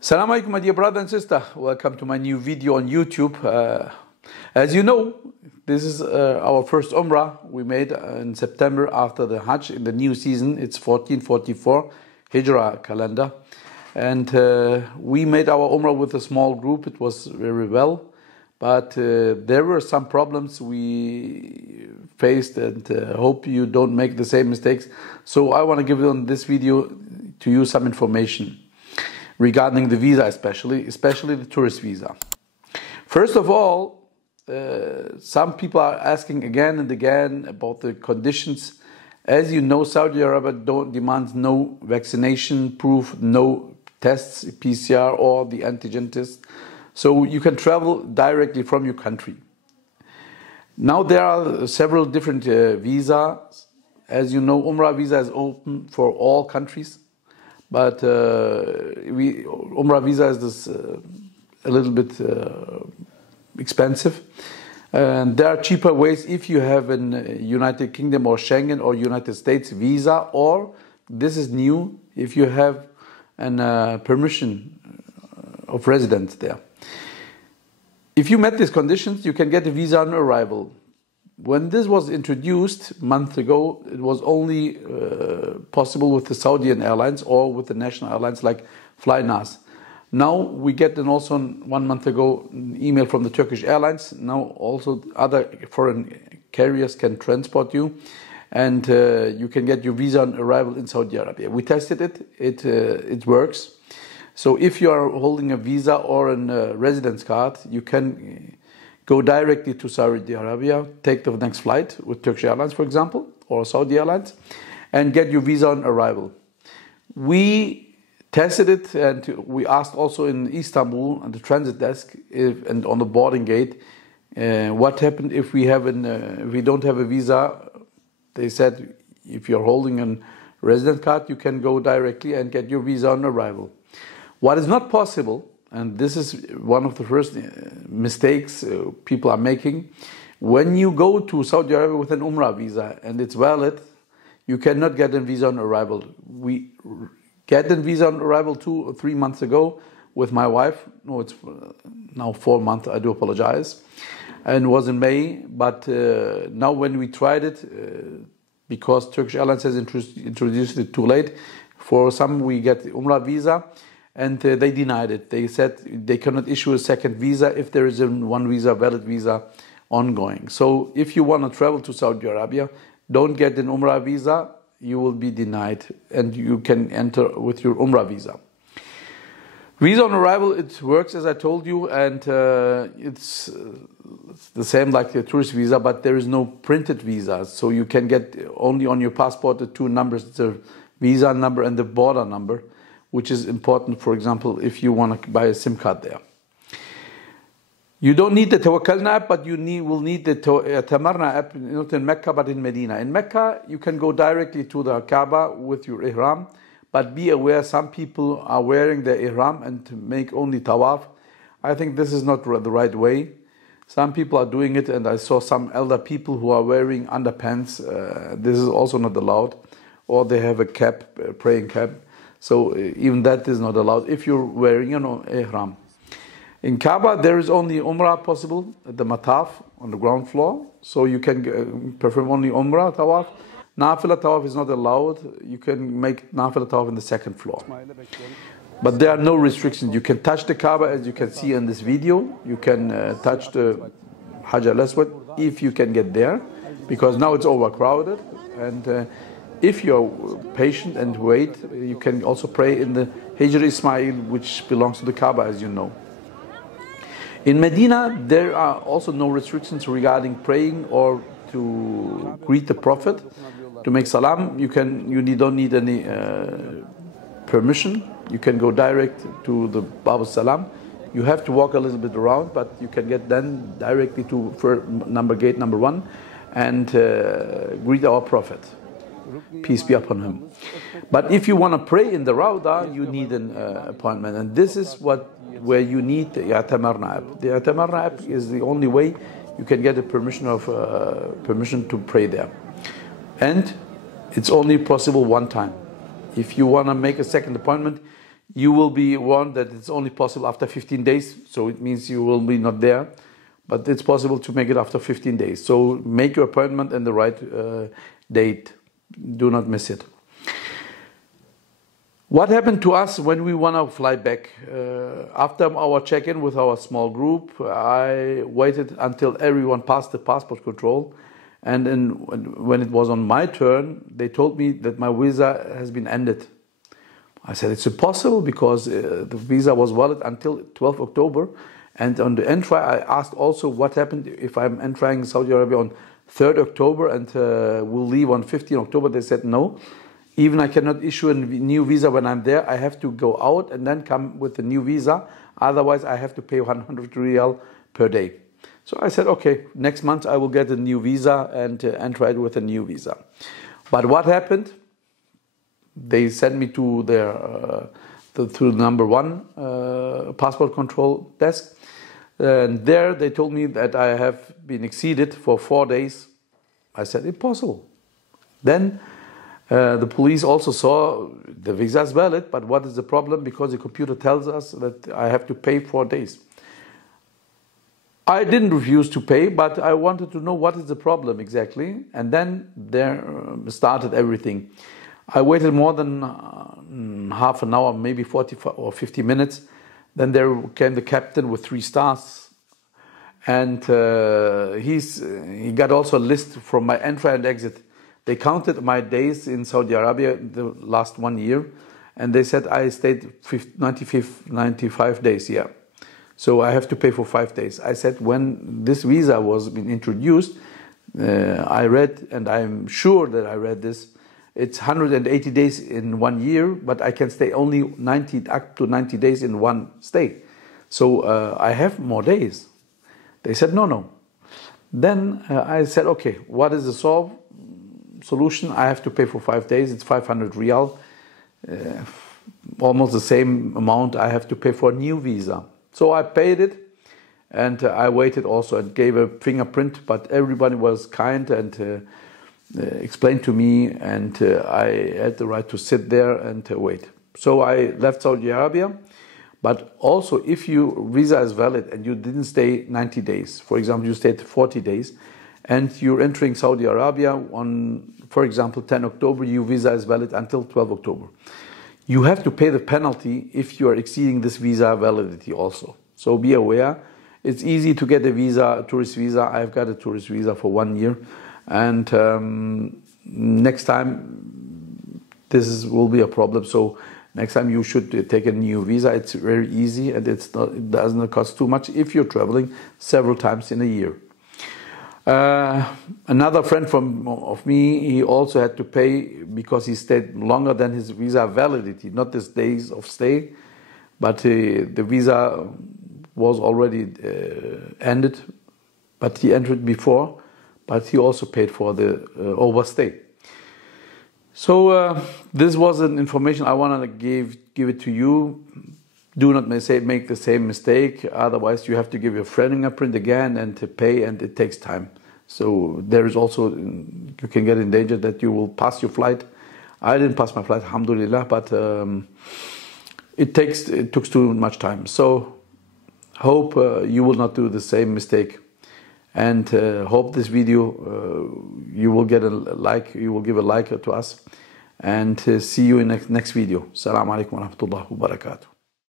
Assalamu alaikum, my dear brother and sister. Welcome to my new video on YouTube. As you know, this is our first Umrah we made in September after the Hajj in the new season. It's 1444 Hijrah calendar. And we made our Umrah with a small group. It was very well. But there were some problems we faced, and hope you don't make the same mistakes. So I want to give on this video to you some information regarding the visa, especially the tourist visa. First of all, some people are asking again and again about the conditions. As you know, Saudi Arabia demands no vaccination proof, no tests, PCR or the antigen test. So you can travel directly from your country. Now there are several different visas. As you know, Umrah Visa is open for all countries. But Umrah Visa is a little bit expensive. And there are cheaper ways if you have a United Kingdom or Schengen or United States visa, or this is new, if you have a permission of residence there. If you met these conditions, you can get a visa on arrival. When this was introduced a month ago, it was only possible with the Saudian airlines or with the national airlines like FlyNAS. Now we get also 1 month ago an email from the Turkish Airlines. Now also other foreign carriers can transport you, and you can get your visa on arrival in Saudi Arabia. We tested it. It works. So if you are holding a visa or a residence card, you can go directly to Saudi Arabia, take the next flight with Turkish Airlines, for example, or Saudi Airlines, and get your visa on arrival. We tested it, and we asked also in Istanbul at the transit desk and on the boarding gate, what happened if we don't have a visa. They said if you're holding a resident card, you can go directly and get your visa on arrival. What is not possible, and this is one of the first mistakes people are making, when you go to Saudi Arabia with an Umrah visa and it's valid, you cannot get a visa on arrival. We get a visa on arrival 2 or 3 months ago with my wife. No, it's now 4 months, I do apologize. And it was in May, but now when we tried it, because Turkish Airlines has introduced it too late, for some we get the Umrah visa, and they denied it. They said they cannot issue a second visa if there is one visa, valid visa, ongoing. So if you want to travel to Saudi Arabia, don't get an Umrah visa, you will be denied, and you can enter with your Umrah visa. Visa on arrival, it works as I told you, and it's the same like the tourist visa, but there is no printed visa. So you can get only on your passport the 2 numbers, the visa number and the border number, which is important, for example, if you want to buy a SIM card there. You don't need the Tawakkalna app, but you will need the Tamarna app, not in Mecca, but in Medina. In Mecca, you can go directly to the Kaaba with your ihram, but be aware some people are wearing the ihram and make only tawaf. I think this is not the right way. Some people are doing it, and I saw some elder people who are wearing underpants. This is also not allowed. Or they have a cap, a praying cap. So even that is not allowed if you're wearing ihram. In Kaaba, there is only Umrah possible at the Mataf on the ground floor. So you can perform only Umrah Tawaf. Nafila Tawaf is not allowed. You can make Nafila Tawaf in the 2nd floor. But there are no restrictions. You can touch the Kaaba, as you can see in this video. You can touch the Hajar al-Aswad if you can get there, because now it's overcrowded. And if you're patient and wait, you can also pray in the Hijr Ismail, which belongs to the Kaaba, as you know. In Medina, there are also no restrictions regarding praying or to greet the Prophet, to make salam. You don't need any permission. You can go direct to the Bab al-Salam. You have to walk a little bit around, but you can get then directly to gate number 1 and greet our Prophet. Peace be upon him. But if you want to pray in the Rawdah, you need an appointment, and this is where you need the I'tamarna app. The I'tamarna app is the only way you can get a permission to pray there, and it's only possible one time. If you want to make a second appointment, you will be warned that it's only possible after 15 days. So it means you will be not there, but it's possible to make it after 15 days. So make your appointment and the right date. Do not miss it. What happened to us when we want to fly back? After our check-in with our small group, I waited until everyone passed the passport control. And then when it was on my turn, they told me that my visa has been ended. I said, it's impossible because the visa was valid until 12 October. And on the entry, I asked also what happened if I'm entering Saudi Arabia on 3rd October and will leave on 15 October. They said no. Even I cannot issue a new visa when I'm there. I have to go out and then come with a new visa. Otherwise, I have to pay 100 riyal per day. So I said, okay, next month I will get a new visa and enter it with a new visa. But what happened? They sent me to their to number 1 passport control desk. And there they told me that I have been exceeded for 4 days. I said, impossible. Then the police also saw the visa is valid, but what is the problem? Because the computer tells us that I have to pay 4 days. I didn't refuse to pay, but I wanted to know what is the problem exactly. And then there started everything. I waited more than half an hour, maybe 40 or 50 minutes. Then there came the captain with 3 stars. And he got also a list from my entry and exit. They counted my days in Saudi Arabia the last 1 year, and they said I stayed 95 days here. So I have to pay for 5 days. I said when this visa was being introduced, I read, and I'm sure that I read this, it's 180 days in 1 year, but I can stay only up to 90 days in one stay. So I have more days. They said no. Then I said, okay, what is the solution? I have to pay for 5 days. It's 500 riyal, almost the same amount I have to pay for a new visa. So I paid it, and I waited also and gave a fingerprint. But everybody was kind and explained to me, and I had the right to sit there and wait. So I left Saudi Arabia. But also, if your visa is valid and you didn't stay 90 days, for example, you stayed 40 days, and you're entering Saudi Arabia on, for example, 10 October, your visa is valid until 12 October. You have to pay the penalty if you are exceeding this visa validity also. So be aware. It's easy to get a visa, a tourist visa. I've got a tourist visa for 1 year. And next time, will be a problem. So next time you should take a new visa. It's very easy and it doesn't cost too much if you're traveling several times in a year. Another friend of me, he also had to pay because he stayed longer than his visa validity, not his days of stay, but the visa was already ended, but he entered before, but he also paid for the overstay. So this was an information I wanted to give it to you. Do not make the same mistake. Otherwise, you have to give your fingerprint again and to pay, and it takes time. So there is also, you can get in danger that you will pass your flight. I didn't pass my flight, alhamdulillah, but it took too much time. So hope you will not do the same mistake. And hope this video you will give a like to us, and see you in next video. Assalamu alaikum wa rahmatullahi wa barakatuh.